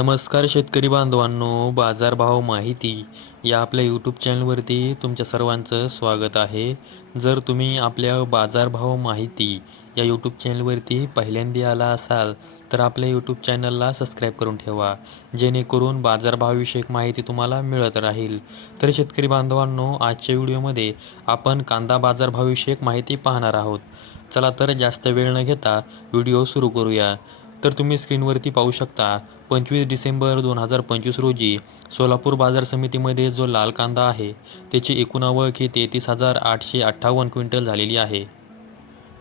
नमस्कार शेतकरी बांधवांनो बाजारभाव माहिती या आपल्या यूट्यूब चॅनलवरती तुमच्या सर्वांचं स्वागत आहे. जर तुम्ही आपल्या बाजारभाव माहिती या यूट्यूब चॅनलवरती पहिल्यांदा आला असाल तर आपल्या यूट्यूब चॅनलला सबस्क्राईब करून ठेवा. जेणेकरून बाजारभावविषयक माहिती तुम्हाला मिळत राहील. तर शेतकरी बांधवांनो आजच्या व्हिडिओमध्ये आपण कांदा बाजारभावविषयक माहिती पाहणार आहोत. चला तर जास्त वेळ न घेता व्हिडिओ सुरू करूया. तर तुम्ही स्क्रीनवरती पाहू शकता पंचवीस डिसेंबर दोन हजार पंचवीस रोजी सोलापूर बाजार समितीमध्ये जो लाल कांदा आहे त्याची एकूण आवक ही तेहतीस हजार आठशे अठ्ठावन्न क्विंटल झालेली आहे.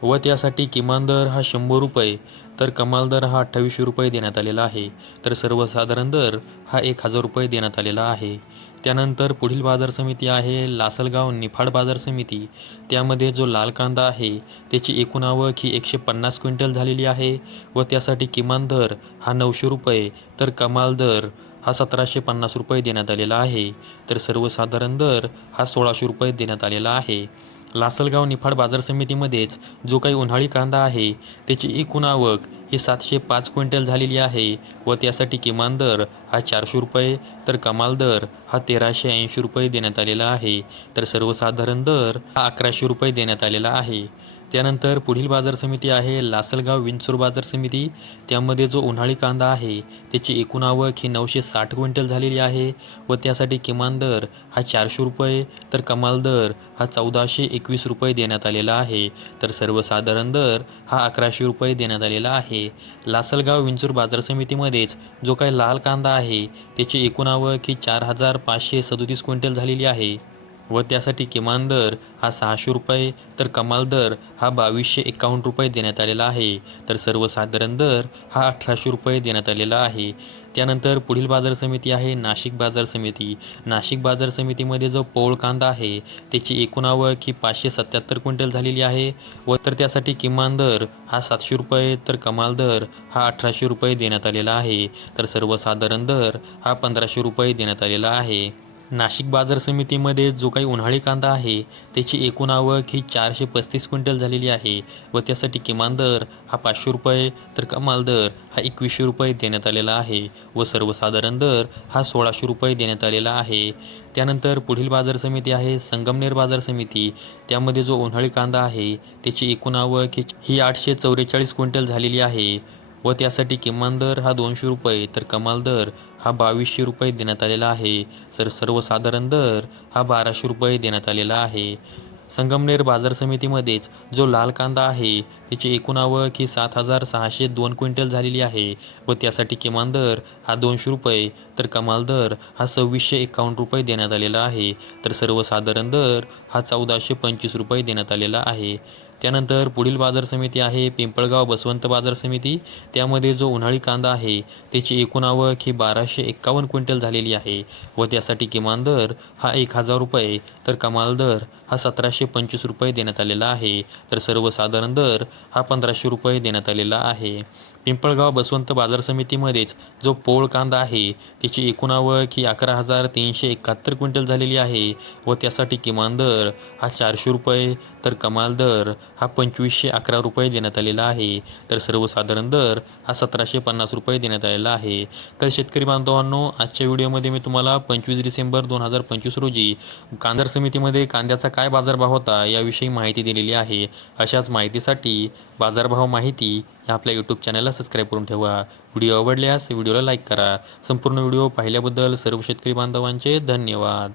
व त्यासाठी किमान दर हा शंभर रुपये तर कमाल दर हा अठ्ठावीसशे रुपये देण्यात आलेला आहे. तर सर्वसाधारण दर हा एक हजार रुपये देण्यात आलेला आहे. त्यानंतर पुढील बाजार समिती आहे लासलगाव निफाड बाजार समिती. त्यामध्ये जो लाल कांदा आहे त्याची एकूण आवक ही एकशे पन्नास क्विंटल झालेली आहे व त्यासाठी किमान दर हा नऊशे रुपये तर कमाल दर हा सतराशे पन्नास रुपये देण्यात आलेला आहे. तर सर्वसाधारण दर हा सोळाशे रुपये देण्यात आलेला आहे. लासलगाव निफाड बाजार समितीमध्येच जो काही उन्हाळी कांदा आहे त्याची एकूण आवक ही सातशे पाच क्विंटल झालेली आहे व त्यासाठी किमान दर हा चारशे रुपये तर कमाल दर हा तेराशे ऐंशी रुपये देण्यात आलेला आहे. तर सर्वसाधारण दर हा अकराशे रुपये देण्यात आलेला आहे. त्यानंतर पुढील बाजार समिती आहे लासलगाव विंचूर बाजार समिती. त्यामध्ये जो उन्हाळी कांदा आहे त्याची एकूण आवक ही नऊशे साठ क्विंटल झालेली आहे व त्यासाठी किमान दर हा चारशे रुपये तर कमाल दर हा चौदाशे एकवीस रुपये देण्यात आलेला आहे. तर सर्वसाधारण दर हा अकराशे रुपये देण्यात आलेला आहे. लासलगाव विंचूर बाजार समितीमध्येच जो काही लाल कांदा आहे त्याची एकूण आवक ही चार हजार पाचशे सदोतीस क्विंटल झालेली आहे. व त्यासाठी किमान दर हा सहाशे रुपये तर कमाल दर हा बावीसशे एकावन्न रुपये देण्यात आलेला आहे. तर सर्वसाधारण दर हा अठराशे रुपये देण्यात आलेला आहे. त्यानंतर पुढील बाजार समिती आहे नाशिक बाजार समिती. नाशिक बाजार समितीमध्ये जो पोळ कांदा आहे त्याची एकूण आवक ही पाचशे सत्याहत्तर क्विंटल झालेली आहे व तर त्यासाठी किमान दर हा सातशे रुपये तर कमाल दर हा अठराशे रुपये देण्यात आलेला आहे. तर सर्वसाधारण दर हा पंधराशे रुपये देण्यात आलेला आहे. नाशिक बाजार समितीमध्ये जो काही उन्हाळी कांदा आहे त्याची एकूण आवक ही चारशे पस्तीस क्विंटल झालेली आहे व त्यासाठी किमान दर हा पाचशे रुपये तर कमाल दर हा एकवीसशे रुपये देण्यात आलेला आहे व सर्वसाधारण दर हा सोळाशे रुपये देण्यात आलेला आहे. त्यानंतर पुढील बाजार समिती आहे संगमनेर बाजार समिती. त्यामध्ये जो उन्हाळी कांदा आहे त्याची एकूण आवक ही ही आठशे चौवेचाळीस क्विंटल झालेली आहे. व त्यासाठी किमान दर हा दोनशे रुपये तर कमाल दर हा बावीसशे रुपये देण्यात आलेला आहे. तर सर्वसाधारण दर हा बाराशे रुपये देण्यात आलेला आहे. संगमनेर बाजार समितीमध्येच जो लाल कांदा आहे त्याची एकूण आवक ही सात हजार सहाशे दोन क्विंटल झालेली आहे व त्यासाठी किमान दर हा दोनशे रुपये तर कमाल दर हा सव्वीसशे एकावन्न रुपये देण्यात आलेला आहे. तर सर्वसाधारण दर हा चौदाशे पंचवीस रुपये देण्यात आलेला आहे. त्यानंतर पुढील बाजार समिती आहे पिंपळगाव बसवंत बाजार समिती. त्यामध्ये जो उन्हाळी कांदा आहे त्याची एकूण आवक ही बाराशे एक्कावन्न क्विंटल झालेली आहे व त्यासाठी किमान दर हा एक हजार रुपये. तर कमाल दर हा सतराशे पंचवीस रुपये देण्यात आलेला आहे. तर सर्वसाधारण दर हा पंधराशे रुपये देण्यात आलेला आहे. पिंपळगाव बसवंत बाजार समितीमध्येच जो पोळ कांदा आहे त्याची एकूण आवक ही अकरा हजार तीनशे एकाहत्तर क्विंटल झालेली आहे व त्यासाठी किमान दर हा चारशे रुपये. तर कमाल दर हा पंचवीसशे अकरा रुपये देण्यात आलेला आहे. तर सर्वसाधारण दर हा सतराशे पन्नास रुपये देण्यात आलेला आहे. तर शेतकरी बांधवांनो आजच्या व्हिडिओमध्ये मी तुम्हाला पंचवीस डिसेंबर दोन हजार पंचवीस रोजी कांदार समितीमध्ये कांद्याचा काय बाजारभाव होता याविषयी माहिती दिलेली आहे. अशाच माहितीसाठी बाजारभाव माहिती आपल्या यूट्यूब चॅनलला सबस्क्राईब करून ठेवा. व्हिडिओ आवडल्यास व्हिडिओला लाईक करा. संपूर्ण व्हिडिओ पाहिल्याबद्दल सर्व शेतकरी बांधवांचे धन्यवाद.